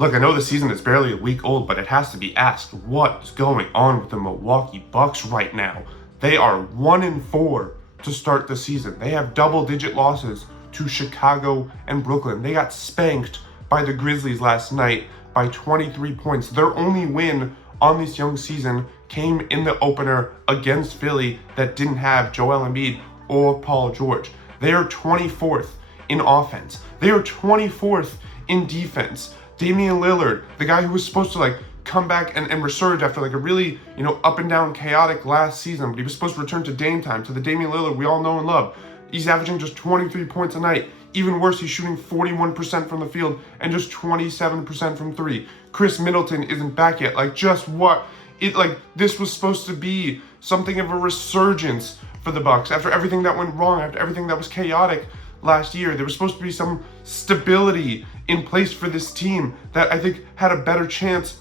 Look, I know the season is barely a week old, but it has to be asked, what's going on with the Milwaukee Bucks right now? They are 1-4 to start the season. They have double-digit losses to Chicago and Brooklyn. They got spanked by the Grizzlies last night by 23 points. Their only win on this young season came in the opener against Philly that didn't have Joel Embiid or Paul George. They are 24th in offense. They are 24th in defense. Damian Lillard, the guy who was supposed to come back and resurge after a really, up and down chaotic last season, but he was supposed to return to Dame time, to the Damian Lillard we all know and love. He's averaging just 23 points a night. Even worse, he's shooting 41% from the field and just 27% from three. Chris Middleton isn't back yet. This was supposed to be something of a resurgence for the Bucks after everything that went wrong, after everything that was chaotic last year. There was supposed to be some stability in place for this team that I think had a better chance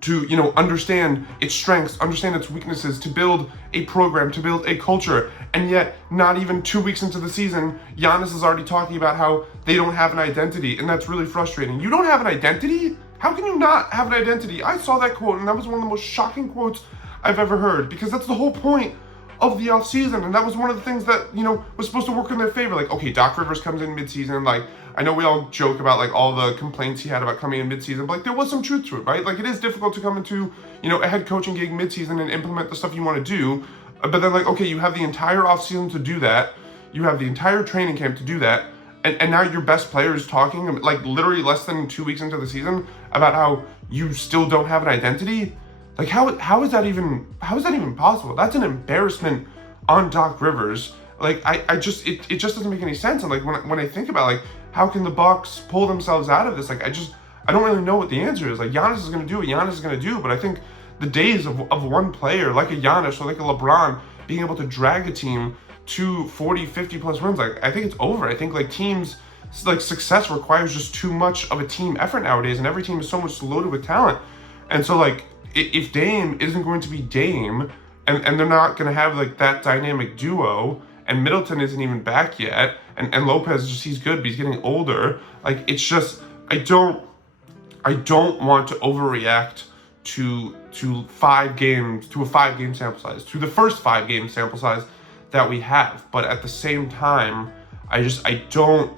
to, understand its strengths, understand its weaknesses, to build a program, to build a culture. And yet, not even 2 weeks into the season, Giannis is already talking about how they don't have an identity, and that's really frustrating. You don't have an identity? How can you not have an identity? I saw that quote, and that was one of the most shocking quotes I've ever heard, because that's the whole point of the offseason, and that was one of the things that, was supposed to work in their favor. Okay, Doc Rivers comes in midseason, I know we all joke about, all the complaints he had about coming in midseason, but, there was some truth to it, right? It is difficult to come into, a head coaching gig midseason and implement the stuff you want to do, but then, okay, you have the entire offseason to do that, you have the entire training camp to do that, and now your best player is talking, literally less than 2 weeks into the season, about how you still don't have an identity. How is that even possible? That's an embarrassment on Doc Rivers. It just doesn't make any sense. And when I think about how can the Bucks pull themselves out of this, I don't really know what the answer is. Giannis is going to do what Giannis is going to do, but I think the days of one player like a Giannis or like a LeBron being able to drag a team to 40, 50 plus wins, I think it's over. I think teams success requires just too much of a team effort nowadays, and every team is so much loaded with talent. And so if Dame isn't going to be Dame, and they're not going to have that dynamic duo, and Middleton isn't even back yet, and Lopez he's good, but he's getting older. It's just I don't want to overreact to 5 games, to a 5-game sample size, to the first 5-game sample size that we have. But at the same time, I don't.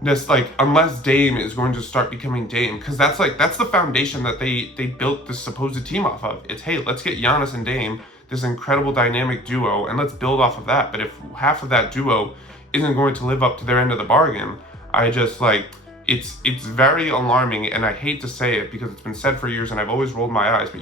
Unless Dame is going to start becoming Dame, because that's the foundation that they built this supposed team off of. It's, hey, let's get Giannis and Dame, this incredible dynamic duo, and let's build off of that. But if half of that duo isn't going to live up to their end of the bargain, I just it's very alarming, and I hate to say it because it's been said for years and I've always rolled my eyes, but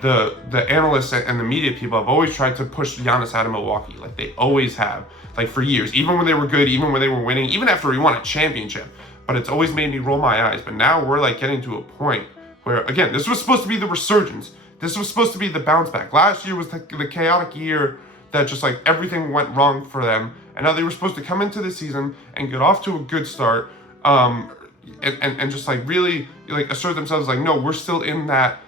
the analysts and the media people have always tried to push Giannis out of Milwaukee. They always have, for years, even when they were good, even when they were winning, even after he won a championship. But it's always made me roll my eyes. But now we're getting to a point where, again, this was supposed to be the resurgence. This was supposed to be the bounce back. Last year was the chaotic year that just everything went wrong for them. And now they were supposed to come into the season and get off to a good start, and just really assert themselves no, we're still in that,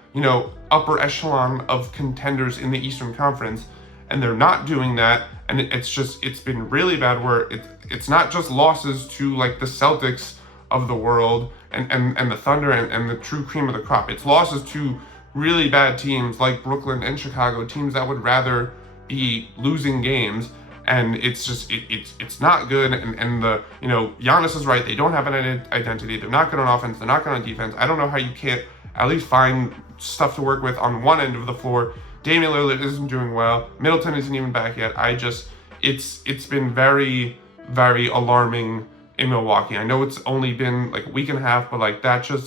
upper echelon of contenders in the Eastern Conference, and they're not doing that. And it's been really bad, where it's not just losses to the Celtics of the world and the Thunder and the true cream of the crop. It's losses to really bad teams like Brooklyn and Chicago, teams that would rather be losing games. And it's not good. And the Giannis is right. They don't have an identity. They're not good on offense. They're not good on defense. I don't know how you can't at least find stuff to work with on one end of the floor. Damian Lillard isn't doing well. Middleton isn't even back yet. It's been very, very alarming in Milwaukee. I know it's only been a week and a half, but that just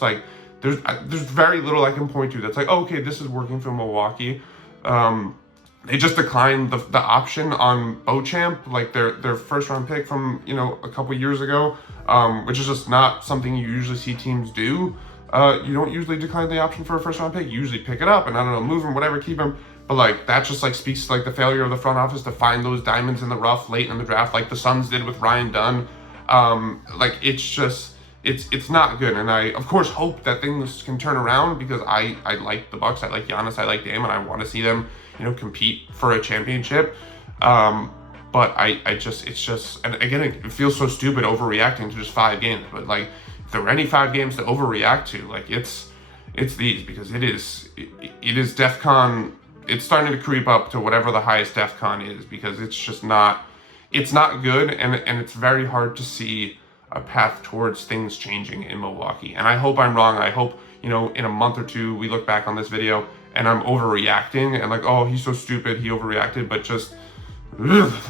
there's very little I can point to that's okay, this is working for Milwaukee. They just declined the option on Beauchamp, their first round pick from a couple years ago, which is just not something you usually see teams do. You don't usually decline the option for a first round pick. You usually pick it up and, I don't know, move him, whatever, keep him. But that just speaks to the failure of the front office to find those diamonds in the rough late in the draft, like the Suns did with Ryan Dunn. It's not good. And I of course hope that things can turn around, because I like the Bucks, I like Giannis, I like Dame, and I want to see them compete for a championship. But it's just, and again, it feels so stupid overreacting to just 5 games, but there are any 5 games to overreact to, like it's these, because it is DEFCON. It's starting to creep up to whatever the highest DEFCON is, because it's just not, it's not good, and it's very hard to see a path towards things changing in Milwaukee. And I hope I'm wrong. I hope, you know, in a month or two we look back on this video and I'm overreacting and like, oh, he's so stupid, he overreacted. But just